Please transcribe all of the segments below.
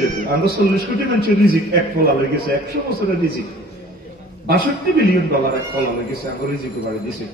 যাবে। আমরা 40 কোটি মানুষের রিজিক এক ফলা হয়ে গেছে, 100 বছরের রিজিক। 62 বিলিয়ন ডলার এক ফলা হয়ে গেছে, আমার রিজিক বাড়ি দিছে।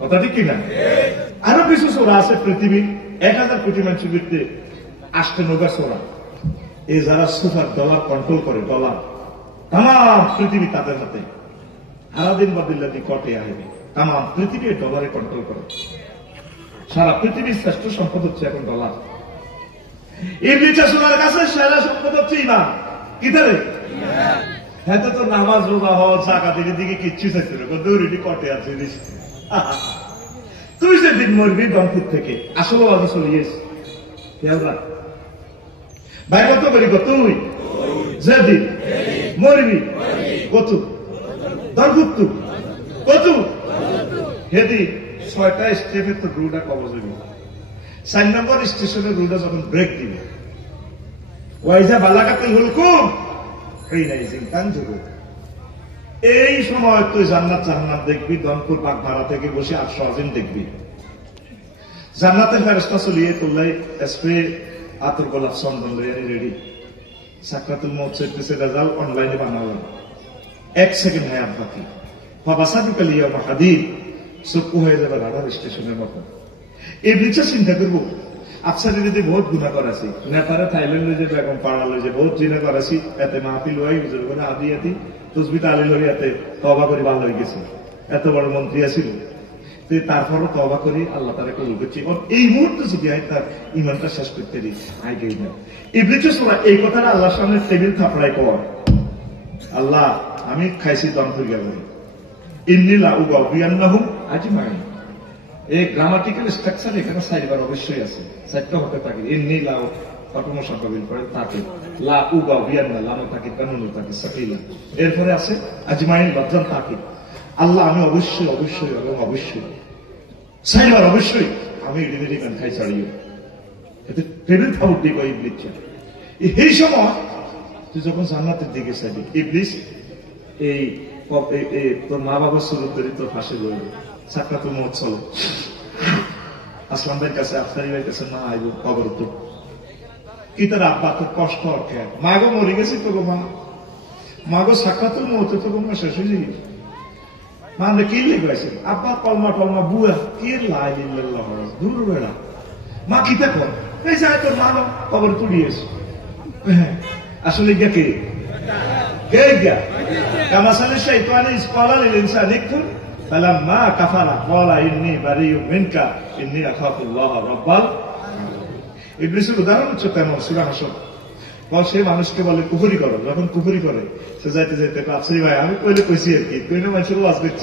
কথা ঠিক কিনা? আরো কিছু সোরা আছে পৃথিবীর 1000 কোটি মানুষের ভিতরে 98 সোরা। এই যারা সুপার ডলার কন্ট্রোল করে, ডলার তাম পৃথিবী তাদের হাতে। সারাদিন বাদিল্লাদি কটে আসবে, তাম পৃথিবী ডলারে কন্ট্রোল করে। সারা পৃথিবীর শ্রেষ্ঠ সম্পদ হচ্ছে এখন ডলার। ইবলিসের সোনার কাছে সেরা সম্পদ হচ্ছে ইমান। কি ধরে? হ্যাঁ, তো নামাজ রোজা হওয়া জাকাতের দিকে কিচ্ছু চাইছে না, দৌড়ি কটে আছে। তুই যেদিন মরবি দমপুর থেকে আসল আওয়াজ চলিয়েছি ভাই, কত করি তুই যেদিন মরবি কত দরপুর কত সেদিন 6টা স্টেপের তো রুটা কবজ হইব। 4 নম্বর স্টেশনের রুটা যখন ব্রেক দিবে, ওয়াইজা বালাকাতে হল খুব এই সময় তুই জান্নাত জাহান্নাম দেখবি। দনপুর বাগমারা থেকে বসে 800 আজিম দেখবি। জান্নাতের ফেরেশতা চলিয়ে তোলাই স্প্রে আতর গোলাপ চন্দন রেডি। সাকরাতুল মউত চলতেছে, রেজাল্ট অনলাইনে বানালাম, 1 সেকেন্ড হায়াত বাকি। ফাবাসাবিকাল ইয়াউমা হাদিদ, চক্ষু হয়ে যাবে রাডার স্টেশনের মতো। এই নিচে চিন্তা করবো, আফসারি যদি বহুত গুণা করাছি, নেপারে থাইল্যান্ড লই যে বেগম পাড়া লই যে বহুত জিনা করাছি, এতে মাহফিল হয়ে গুজর করে আদি আদি তসবি তালি লই এতে তওবা করে ভালো হয়ে গেছে। এত বড় মন্ত্রী আছিল, তারপরও তওবা করি আল্লাহ তারা কবুল করছি। এই মুহূর্তে যদি হয় তার ইমানটা শেষ করতে দিই আগে না। ইবলিসের সূরা এই কথাটা আল্লাহর সামনে টেবিল থাপড়াই কর, আল্লাহ আমি খাইছি দম হয়ে গেল, ইন্নী লা উগাবিয়ান্নাহুম আজমাইন। এই গ্রামাটিক্যাল স্ট্রাকচার এখানে 4বার অবশ্যই আছে, 4টা হতে থাকে। ইন্নী লা অটোমোশাবিল করে থাকে, লা উগাবিয়ান্না লামে থাকে, কানুনে থাকে সাকিলা। এরপরে আছে আজমাইন বাদজান থাকে। আল্লাহ আমি অবশ্যই অবশ্যই এবং অবশ্যই 4বার অবশ্যই আমি ডিলিভারি গান খাই ছাড়িও। এতে টেবিল থাউট দিয়ে কয় ইবলিস। এই সময় তুই যখন জান্নাতের দিকে চাইবি, ইবলিস এই তোর মা বাবার সুরত ধরে তোর ফাঁসে রইল। সাকরাতুল মউত চলো, আসলাম ভাইয়ের কাছে, আফসারি ভাইয়ের কাছে না আইব কবর তো কি তোর আব্বা তোর কষ্ট অর্থে মাগো মরে গেছি তো গো মা, মাগো সাকরাতুল মউত তো গো মা শেষ হয়ে যাবে। মা কি লেগেছে আব্বা কলমা টলমা বুয়া কি লাই ইল্লাল্লাহ দূর বেড়া। মা কি দেখো এই যায় তোর মা কবর তুলিয়েছে। আসলে গিয়া কে কে গিয়া কামাসালে শাইতান ইসকালা লিল ইনসানি কুন ফালাম্মা কাফারা ক্বালা ইন্নী বারিয়্যুম মিনকা ইন্নী আখাফুল্লাহ রাব্বাল। ইবলিসের উদাহরণ হচ্ছে তেমন সূরা হাসর। সে মানুষকে বলে কুফরি করো, যখন কুফরি করে সে যাইতে যাইতে আফসারি ভাই আমি কইলে কইছি আর কি, তুই না মানুষের ওয়াজ করছ।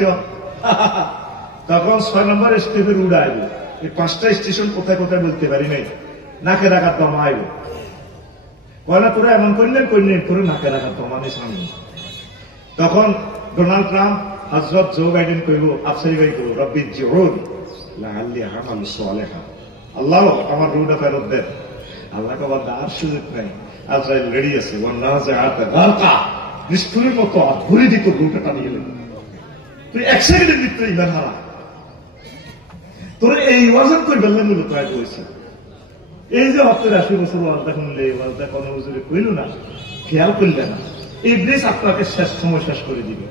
তখন 6 নম্বর স্টেপের উড়া আইব। এই 5টা স্টেশন কোথায় কোথায় বলতে পারি নাই, নাকে রাখার দমা আইব। কয়না তোরা এমন করলেন করে নাকে রাখার দমা নেই সামনে। তখন ডোনাল্ড ট্রাম্প হযরত জো বাইডেন কইব, আফসারি ভাই কইব রব্বি জিউন লাআল্লি আমালু সালিহা, আল্লাহ আমার রুহটা ফেরত দেন। আল্লাহ কবার আর সুযোগ নাই, আজরাইল রেডি আছে। নিষ্ঠুরের মতো ঘুরে দিত রুহটা টানিয়ে গেলেন। তুই 1 সেকেন্ডের ভিতরে ইমান হারা। তোর এই ওয়াজন করে বেললেন বলে তাই বলেছে। এই যে হপ্তাহে 80 বছর ওয়াজটা শুনলে, এই ওয়াজটা কোনো হুজুরে কইল না, খেয়াল করলে না, ইবলিস আপনাকে শেষ সময় শেষ করে দিবে।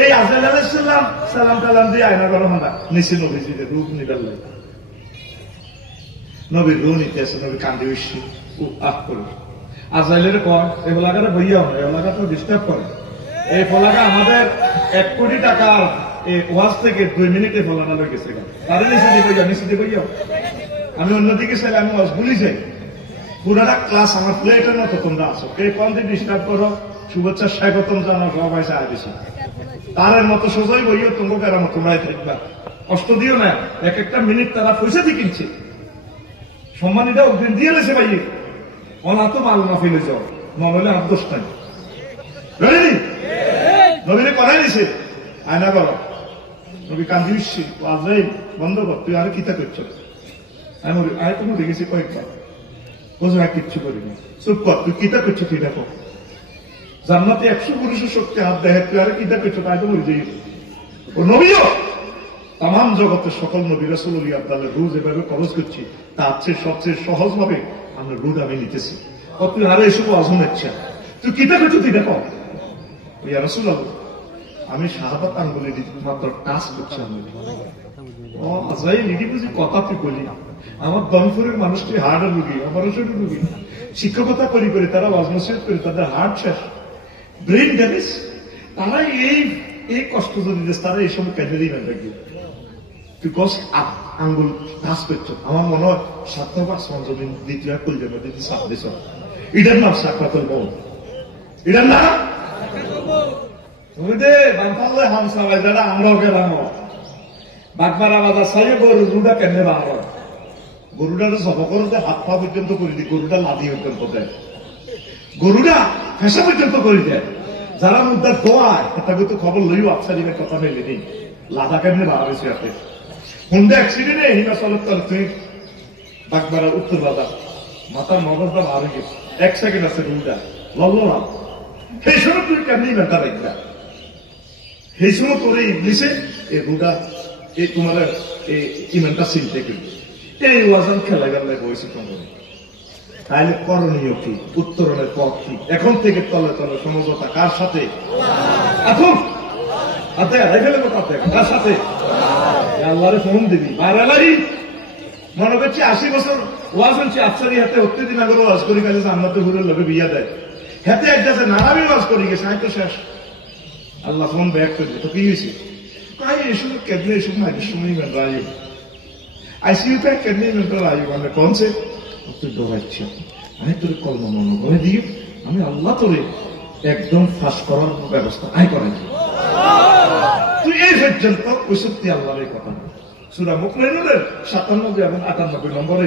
এই আজরাইল আলাইহিস সালাম সালাম কালাম দিয়ে আয়না গরম হাঁটা নিচে নবীজিদের রূপ নিবেল লাগে। নবীর রূহ নিতে আছে, নবী কান্দি উঠছি আহ করে। আজরাইলের কর এই ফলাকাটা বইয়া হয়, এই ফলাকা তো ডিস্টার্ব করে। এই ফলাকা আমাদের 1 কোটি টাকা এই ওয়াজ থেকে 2 মিনিটে ফলানা লয়ে গেছে। তাদের নিচে দিয়ে বইয়া আমি অন্যদিকে চাইলে আমি ওয়াজ ভুলি যাই। পুরাটা ক্লাস আমার প্লেটের মতো তোমরা আছো, কে কোন দিন ডিস্টার্ব করো, শুভেচ্ছা স্বাগতম জানাও, সবাই চায় বেশি। তারের মতো সোজাই বইও তোমাকে কেরামত তোমরাই থাকবা, কষ্ট দিও না। 1-1টা মিনিট তারা পয়সা দিয়ে কিনছে, সম্মানীটা অগ্রিম দিয়ে লেছে ভাই। অনাথ মাল না ফেলে যাও, নবলে আর দোষ নাই। নবীরে করাই দিছে আয়না করো, নবী কান্দি উঠছি, আজরাইল বন্ধ কর, তুই আর কিতা করছ। আমি আয় তুমি দেখেছি কয়েকবার, বোঝো আর কিচ্ছু করিনি, চুপ কর, তুই কিতা করছো তুই দেখো। জান্নাতে 100 পুরুষের শক্তি হাত দেখে, তুই আর কিতা করছো তাই তো বুঝে। ও নবীও তাম জগতের সকল নবী রাসূল ওলি আব্দালের রুহ যেভাবে কবজ করছি, তার চেয়ে সবচেয়ে সহজ ভাবে আমরা রুহ আমি নিতেছি। তুই আরো এসব অজন ইচ্ছা তুই কিতা করছো তুই দেখো ইয়া রাসূলুল্লাহ আমি শাহাদাত আঙ্গুলে মাত্র টাচ করছি আমি ও আজরাইল লিখি বুঝি কথা তুই বলি আমার দনপুরের মানুষটি হার্টের রুগী অপারেশনের রুগী শিক্ষকতা করি করে তারা ওয়াজনসিয়ত করে তাদের হার্ট শেষ ব্রেন ড্যামেজ তারা এই কষ্ট যদি দেশ তারা এই সময় কেঁদে দিবেন দেখবি তুই কস আঙ্গুল টাচ করছো আমার মনে হয় 7 পাঁচ জমিন দ্বিতীয় করলে দিদি সাপ দিছ এটার নাম সাকরাতুল মউত এটার নাম বুঝে বানপালে হামসা ভাই যারা আমরাও গেলাম বাগমারা বাজার সাইয়ে গরুটা কেমনে বাড়ো গরুটা জব করতে হাত পা পর্যন্ত করে দিই গরুটা লাদি পর্যন্ত দেয় গরুটা ফেসা পর্যন্ত করে দেয় যারা মুদ্রা দোয়ায় তাকে তো খবর লইও আচ্ছা দিনের কথা মেলে নেই লাদা কেমনে বাড়াবেছে আপনি হুন্ডা অ্যাক্সিডেন্টে হিমাচলের তল তুই বাগমারা উত্তর বাজার মাথার মগজটা ভালো গেছে 1 সেকেন্ড আছে গরুটা লগ্ন না সেই সময় তুই কেমনি মেটা দেখবা সেই সময় তোর ইংলিশে এই গরুটা এই তোমার এই ইমেন্টটা চিনতে করবে এই ওয়াজন খেলা গেলে বয়সী তোমার তাহলে করণীয় কি উত্তরণের পথ কি এখন থেকে তলে তলে সমঝোতা কার সাথে এখন কার সাথে আল্লাহরে ফোন দিবি বাড়ালারি মনে করছি 80 বছর ওয়াজ হচ্ছে আফসারি হাতে অত্যদিন আগে ওয়াজ করি গেছে জান্নাতে ঘুরে লোকে বিয়া দেয় হাতে এক যাচ্ছে নানাবি ওয়াজ করি গেছে আমি তো শেষ আল্লাহ ফোন ব্যাক করে তো কি হয়েছে তাই এসব কেমনে এসব না আগের সময় মেন্টার আয়ু আইসিইউতে কেমনে মেন্টার আয়ু মানে কনছে তুই ডরাচ্ছি আমি তোর কলম মনে করে দিই আমি আল্লাহ তোরে একদম ফাঁস করার ব্যবস্থা আয় করাই তুই এই পর্যন্ত ওইসত্যি আল্লাহর কথা সূরা মুকমিনুনের 97 এবং 98 নম্বরে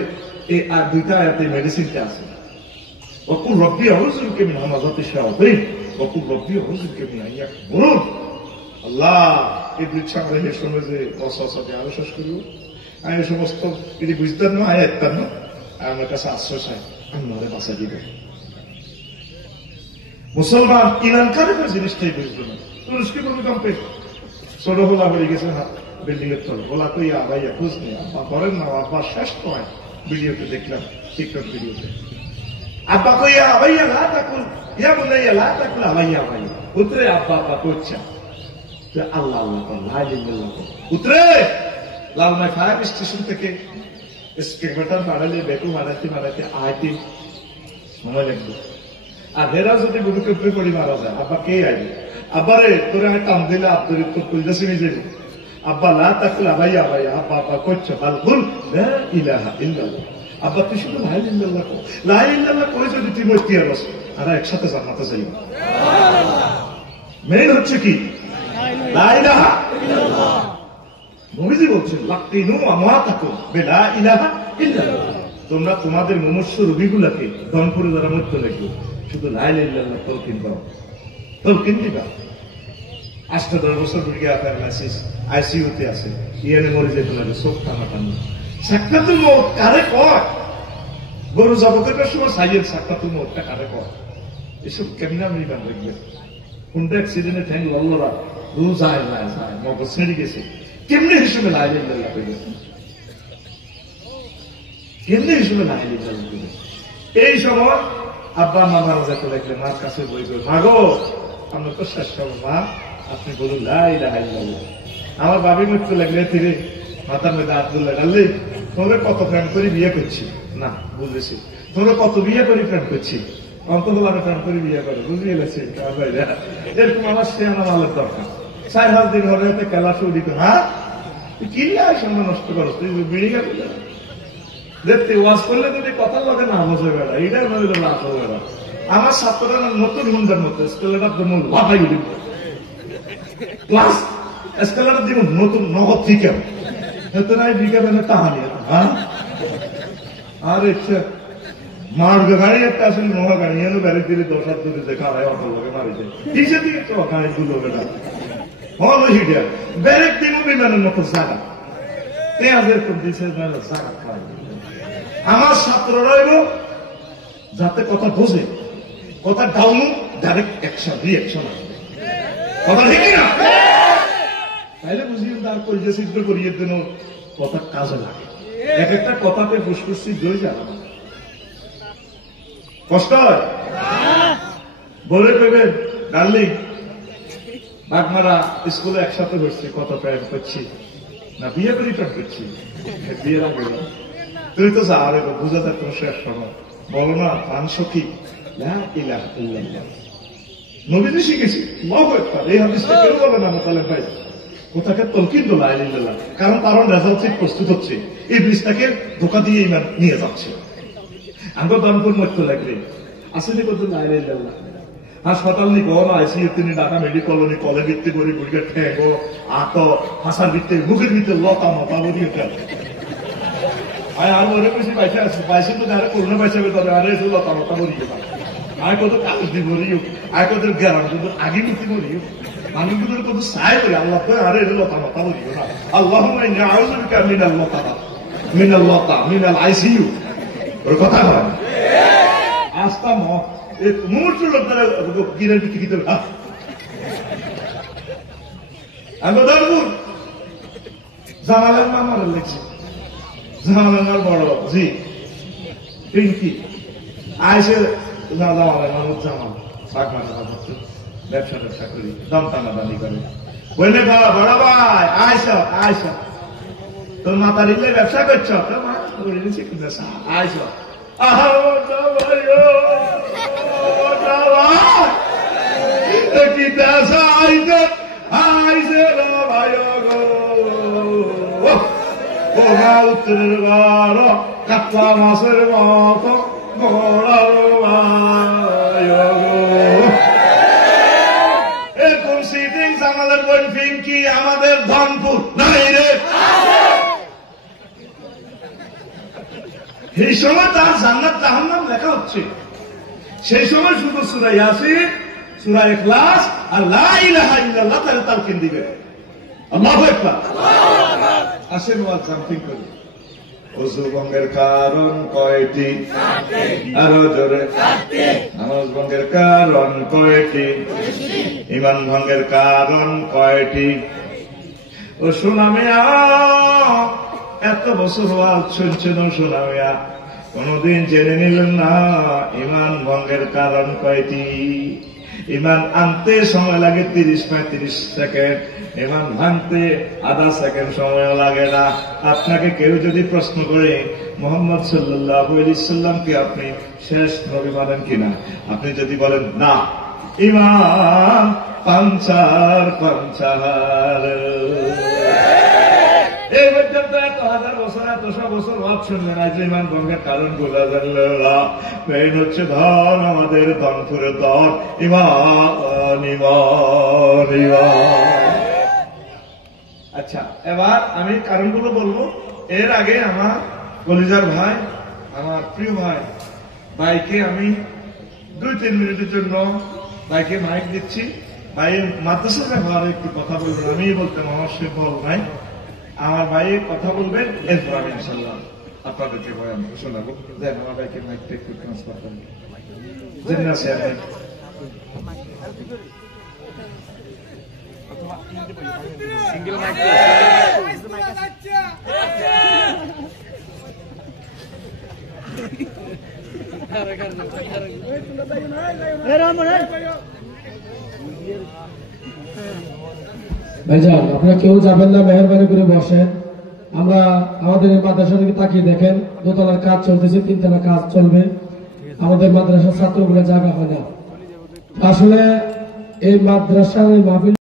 এই দুইটা আয়াতে মেডিসিনটা আছে ওকুল রব্বি আউযু বিকা মিন হামাযাতি শায়াতিন ওকুল রব্বি আউযু বিকা মিন আন ইয়াহযুরুন আল্লাহ এই দুইটা আমাদের শুনে যে ওয়াসওয়াসাতে আরো শেষ করিও আমি সমস্ত যদি বুঝতাম না আয়াতটা না আমার কাছে আশ্রয় চাই আমারে বাঁচা দিবে মুসলমান ইমানকারীদের জিনিসটাই বুঝলো না তুরস্কে ভূমিকম্পে ছোট হোলা হয়ে গেছে না বিল্ডিং এর তল হোলা তো ইয়া ভাইয়া খোঁজ নেই আব্বা করেন না আব্বা শেষ নয় ভিডিওতে দেখলাম টিকটক ভিডিওতে আব্বা কইয়া ভাইয়া লা তাকুল ইয়া বুলাইয়া লা তাকুল ভাইয়া ভাই উতরে আব্বা আব্বা করছে আল্লাহ আল্লাহ লা ইলাহা ইল্লাল্লাহ উতরে লালমাই ফায়ার স্টেশন থেকে স্কেভেটার বাড়ালে বেটু মারাতে আইতে সময় লাগবে আর হেরা যদি ভূমিকম্পে পড়ি মারা যায় আব্বা কে আইবে আব্বারে তোরে আমি টান দিলে আব্দুল তোর কইলা শুনে যাবে আব্বা লা তাকুলা ভাইয়া ভাইয়া আব্বা আব্বা করছো বাল বল লা ইলাহা ইল্লাল্লাহ আব্বা তুই শুধু লা ইলাহা ইল্লাল্লাহ কো লা ইলাহা ইল্লাল্লাহ কই যদি তুই মরতে পারস আর একসাথে জান্নাতে যাই মেইন হচ্ছে কি লা ইলাহা ইল্লাল্লাহ নবীজি বলছেন লাকিনু আমাতাকুম বিলা ইলাহা ইল্লাল্লাহ তোমরা তোমাদের মুমূর্ষ রোগীগুলোকে দনপুরে যারা মৃত্যু লেখো শুধু লা ইলাহা ইল্লাল্লাহ তলকিন দাও তলকিন দিবা 8-10 বছর রোগী প্যারালাইসিস আইসিইউতে আছে ইয়ানে মরে যেতে লাগে চোখ টানাটানি সাকরাতুল মউত কারে কয় গরু জবকের সময় সাইয়েদ সাকরাতুল মউতটা কারে কয় এসব কেমনে আমি গান দেখবেন কোনটা অ্যাক্সিডেন্টে ঠ্যাং লল্লরা রু যায় মগজ ছেড়ে গেছে কেমনে হিসেবে লা ইলাহা ইল্লাল্লাহ কইবে কেমনে হিসেবে লা ইলাহা ইল্লাল্লাহ কইবে এই সময় আব্বা মা মারা যেতে লাগলে মার কাছে বই করে মাগো আমরা তো শেষ করবো মা আপনি বলুন লা ইলাহা ইল্লাল্লাহ আমার বাবি মৃত্যু লাগলে ফিরে মাথার মধ্যে আব্দুল লাগালে তোরে কত প্রেম করে বিয়ে করছি না বুঝেছি তোরে কত বিয়ে করে প্রেম করছি অন্তত আমি প্রেম করে বিয়ে করে বুঝিয়ে গেছি এরকম আমার সে আমার আলোর দরকার 4 দিন ঘরে খেলা শুরু করে হ্যাঁ তুই কিনলে সময় নষ্ট করো তুই বিড়ি গেল দেখতে ওয়াজ করলে যদি কথার লগে না বোঝে বেড়া এটাই মনে লাভ হবে বেড়া আমার ছাত্ররা নতুন হুন্ডার মতো স্কেলেটার জন্য লাফাই উঠি ক্লাস স্কেলেটার দিব নতুন নগদ ফিকার এত নাই ফিকার মানে তাহানি হ্যাঁ আর ইচ্ছা মার গাড়ি একটা আসলে নোয়া গাড়ি এনে বেড়ে দিলে 10 দিলে দেখা হয় অটো লোকে মারিছে কিসে দিকে তো গাড়ি গুলো বেড়া হল হিডিয়া বেরেক দিব বিমানের মতো জায়গা পেঁয়াজের কোন দিছে জায়গা খাওয়াই আমার ছাত্ররা এলো যাতে কথা বোঝে কথা ডাউন ডাইরেক্ট অ্যাকশন রিঅ্যাকশন আসবে কথা ঠিক না তাইলে বুঝিয়ে তার পরিচয় সিদ্ধ করিয়ে দেন কথা কাজে লাগে এক একটা কথাতে ফুসফুস সিদ্ধ হয়ে যাবে কষ্ট হয়? বলে পেবেন ডার্লিং বাগমারা স্কুলে একসাথে বসছি, কত প্রেম করছি না বিয়ে করে প্রেম করছি, বিয়ের আগে তুই তো যা আরে বুঝা যায় তোমার শেষ সময় বলো না প্রাণ সখী নবীজি শিখেছি এই হাদিসটা কেউ বলে না মোতালেব ভাই, কোথাকে তলকিন দোলা আইলিল্লাহ, কারণ তার রেজাল্ট প্রস্তুত হচ্ছে, এই ব্রিজটাকে ধোকা দিয়ে ইমান নিয়ে যাচ্ছে। আমরা দানপুর মধ্যে লাগলে আসলে কত আইলিল্লাহ হাসপাতাল নি ঘর আইসিইউ তিনি ঢাকা মেডিকেল নি কলে ভিত্তি করে গুড়িকে ঠেঙ্গো আত হাসার ভিত্তি মুখের ভিতরে লতা মতা বলিয়ে আর ওরে বেশি পয়সা আছে, পয়সা তো যারা করোনা পয়সা তবে আরে এসে লতা মতা বলিয়ে আয় কত কাগজ দিব মরিও, আয় কত গেলাম কিন্তু আগে মুক্তি মরিও, মানুষগুলোর কত সাই করে আল্লাহ তো আরে লতা মতা বলিও না, আল্লাহ মিনাল লতা মিনাল লতা মিনাল আইসিইউ ওর কথা হয় আস্তা মত মুহূর্ত লোকরা গিরের ভিত্তি গিতে আমি দাঁড়বুর জামালের মামার লেগছে, জামালের বড় জি পিঙ্কি আইসে জামালের মামুদ জামাল ব্যবসা ব্যবসা করি দাম টানাদানি করে বললে বড় ভাই আইসা আইসা তোর মাথা দিলে ব্যবসা করছ তোর মা আইসা আহা উত্তরের বারো কাতলা মাছের মতো এরকম সিটিং জামালের বোন পিঙ্কি আমাদের ধনপুর নাই রে, এই সময় তার জান্নাত জাহান্নাম লেখা হচ্ছে, সেই সময় শুধু সূরা ইয়াসিন সূরা ইখলাস আর লা ইলাহা ইল্লাল্লাহ তার তালকিন দিবে। আল্লাহু আকবার। আসেন ওয়াজ জাম্পিং করি। ওযু ভঙ্গের কারণ কয়টি? আরো জোরে। নামাজ ভঙ্গের কারণ কয়টি? ঈমান ভঙ্গের কারণ কয়টি? ও সোনা মিয়া এত বছর ওয়াজ শুনছেন ও সোনা মিয়া, কোনদিন জেনে নিলেন না ঈমান ভঙ্গের কারণ কয়টি? ঈমান আনতে সময় লাগে 30-35 সেকেন্ড, ঈমান ভাঙতে আধা সেকেন্ড সময় লাগে না। আপনাকে কেউ যদি প্রশ্ন করে মুহাম্মদ সাল্লাল্লাহু আলাইহি সাল্লামকে আপনি শেষ নবী মানেন কিনা, আপনি যদি বলেন না, ঈমান পাঞ্চার পাঞ্চার, এই পর্যন্ত 1000 বছর 100 বছর ওয়াজ শুনলেন, আজ ঈমান ভঙ্গের কারণ গুলা জানলেন না। মেইন হচ্ছে ধন, আমাদের ধনপুরে ধন ঈমান ঈমান ঈমান। আচ্ছা এবার আমি কারণগুলো বলবো, এর আগে আমার কলিজার ভাই, আমার প্রিয় ভাই ভাইকে আমি 2-3 মিনিটের জন্য ভাইকে মাইক দিচ্ছি। ভাই মাদ্রাসার ব্যাপারে একটু কথা বলবেন, আমি বলতে মহাশয় বল ভাই আমার ভাই কথা বলবেন, এরপর আমি ইনশাল্লাহ আপনাদেরকে বয়ান শোনাবো। দেন আমার ভাইকে মাইকটা একটু ট্রান্সফার করেন। সিঙ্গেল মাইক ভাইজান আপনারা কেউ যাবেন না, মেহরবানি করে বসেন। আমরা আমাদের মাদ্রাসার দিকে তাকিয়ে দেখেন, দোতলার কাজ চলতেছে, 3 তলা কাজ চলবে, আমাদের মাদ্রাসার ছাত্রগুলো জায়গা হয় না। আসলে এই মাদ্রাসার মাহফিল